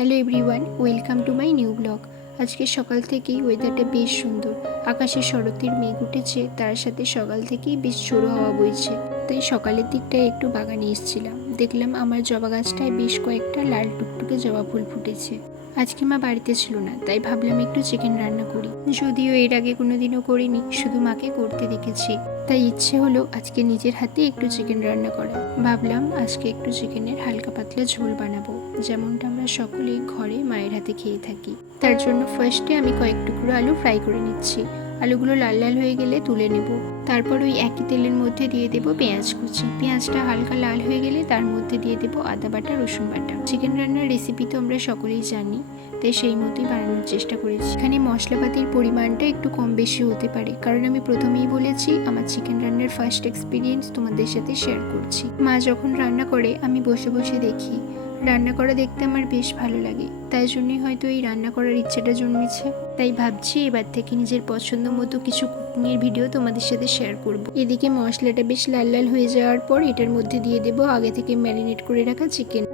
Hello everyone, welcome to my new blog. আজকে সকাল থেকেই ওয়েদারটা বেশ সুন্দর। আকাশে শরতের মেঘ উঠেছে, তার সাথে সকাল থেকেই বেশ ঝোড়ো হাওয়া বইছে। তাই সকালের দিকটায় একটু বাগানে এসেছিলাম। দেখলাম আমার জবা গাছটায় বেশ কয়েকটা লাল টুকটুকে জবা ফুল ফুটেছে। আজকে মা বাড়িতে ছিল না, তাই ভাবলাম একটু চিকেন রান্না করি। যদিও এর আগে কোনোদিনও করিনি, শুধু মাকে করতে দেখেছি। তাই ইচ্ছে হলো আজকে নিজের হাতে একটু চিকেন রান্না করা ভাবলাম আজকে একটু চিকেনের হালকা পাতলা ঝোল বানাবো, যেমনটা আমরা সকলেই ঘরে মায়ের হাতে খেয়ে থাকি। তার জন্য ফার্স্টে আমি কয়েক টুকরো আলু ফ্রাই করে নিচ্ছি। আলুগুলো লাল লাল হয়ে গেলে তুলে নেব। তারপর ওই একই তেলের মধ্যে দিয়ে দেব পেঁয়াজ কুচি। পেঁয়াজটা হালকা লাল হয়ে গেলে তার মধ্যে দিয়ে দেব আদা বাটা, রসুন বাটা। চিকেন রান্নার রেসিপি তো আমরা সকলেই জানি, তাই সেই মতোই বানানোর চেষ্টা করেছি। এখানে মশলাপাতির পরিমাণটা একটু কম বেশি হতে পারে, কারণ আমি প্রথমেই বলেছি, আমার চিকেন রান্নার ফার্স্ট এক্সপিরিয়েন্স তোমাদের সাথে শেয়ার করছি। মা যখন রান্না করে, আমি বসে বসে দেখি রান্না করা দেখতে আমার বেশ ভালো লাগে। তাই জন্যই হয়তো এই রান্না করার ইচ্ছেটা জন্মেছে। তাই ভাবছি এবার থেকে নিজের পছন্দ মতো কিছু কুকিংয়ের ভিডিও তোমাদের সাথে শেয়ার করব। এদিকে মশলাটা বেশ লাল লাল হয়ে যাওয়ার পর এটার মধ্যে দিয়ে দেবো আগে থেকে ম্যারিনেট করে রাখা চিকেন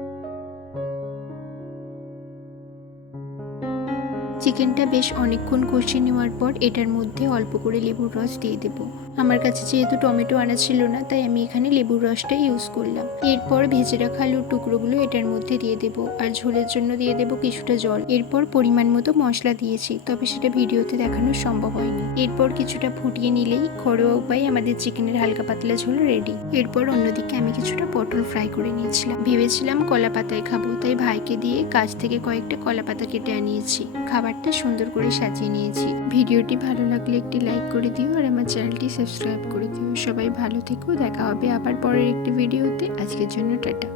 চিকেনটা বেশ অনেকক্ষণ কষিয়ে নেওয়ার পর এটার মধ্যে অল্প করে লেবুর রস দিয়ে দেব। আমার কাছে যেহেতু টমেটো আনা ছিল না, তাই আমি এখানে লেবুর রসটা ইউজ করলাম। এরপর ভেজে রাখা আলুর টুকরোগুলো এটার মধ্যে দিয়ে দেব আর ঝোলের জন্য দিয়ে দেব কিছুটা জল। এরপর পরিমাণ মতো মশলা দিয়েছি, তবে সেটা ভিডিওতে দেখানো সম্ভব হয়নি। এরপর কিছুটা ফুটিয়ে নিলেই ঘরোয়া উপায়ে আমাদের চিকেনের হালকা পাতলা ঝোল রেডি এরপর অন্যদিকে আমি কিছুটা পটল ফ্রাই করে নিয়েছিলাম। ভেবেছিলাম কলা পাতায় খাব, তাই ভাইকে দিয়ে কাছ থেকে কয়েকটা কলা পাতা কেটে আনিয়েছি। খাবারটা সুন্দর করে সাজিয়ে নিয়েছি। ভিডিওটি ভালো লাগলে একটি লাইক করে দিও আর আমার চ্যানেলটি সাবস্ক্রাইব করে দিও। সবাই ভালো থেকো। দেখা হবে আবার পরের একটি ভিডিওতে। আজকের জন্য টাটা।